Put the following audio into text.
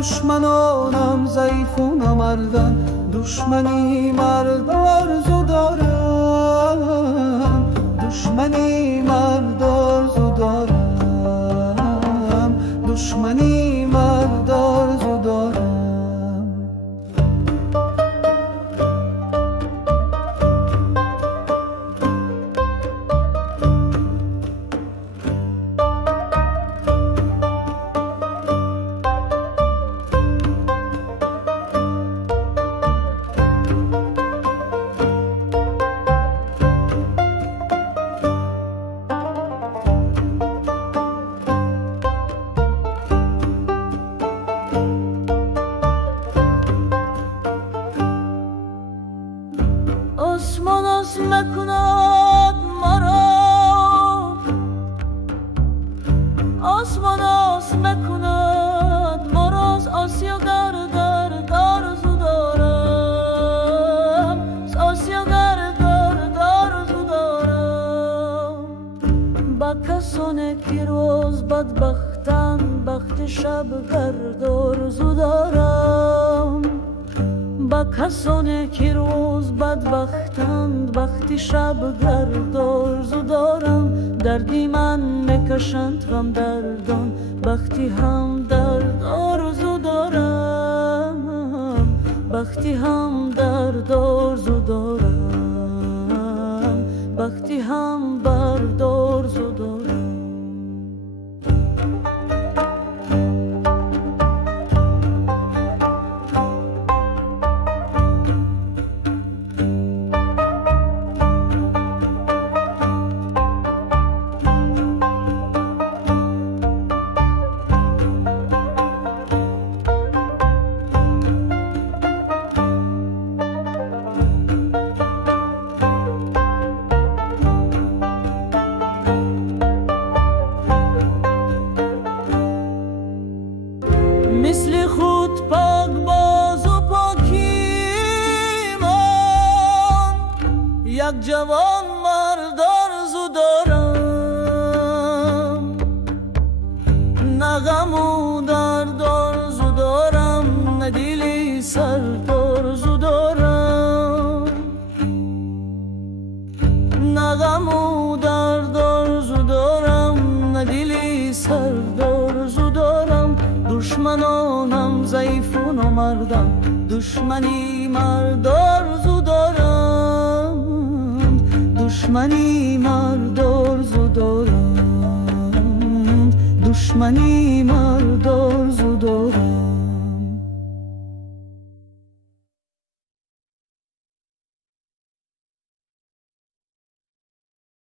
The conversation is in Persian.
دشمنانم ضعیف و نامردن، دشمنی مرد آرزو دارم، دشمنی مرد آرزو دارم، دشمنی مرد آرزو دارم. کسانی که روز بدبختند بخت شب گرد آرزو دارم، با کسانی که روز بدبختند بخت شب گرد آرزو دارم. دردی من میکشند هم دردان، بختی هم درد آرزو دارم، بختی هم درد آرزو دارم، بختی هم برد آرزو دارم. مثل خود پاک باز و پاکی من، یک جوان مرد آرزو دارم، نه غم و درد آرزو دارم، نه دلی سرد آرزو دارم، نه غم و درد آرزو دارم، نه دلی سرد آرزو دارم. دشمنانم ضعیف و نامردم، دشمنی مرد آرزو دارم، دشمنی مرد آرزو دارم، دشمنی مرد آرزو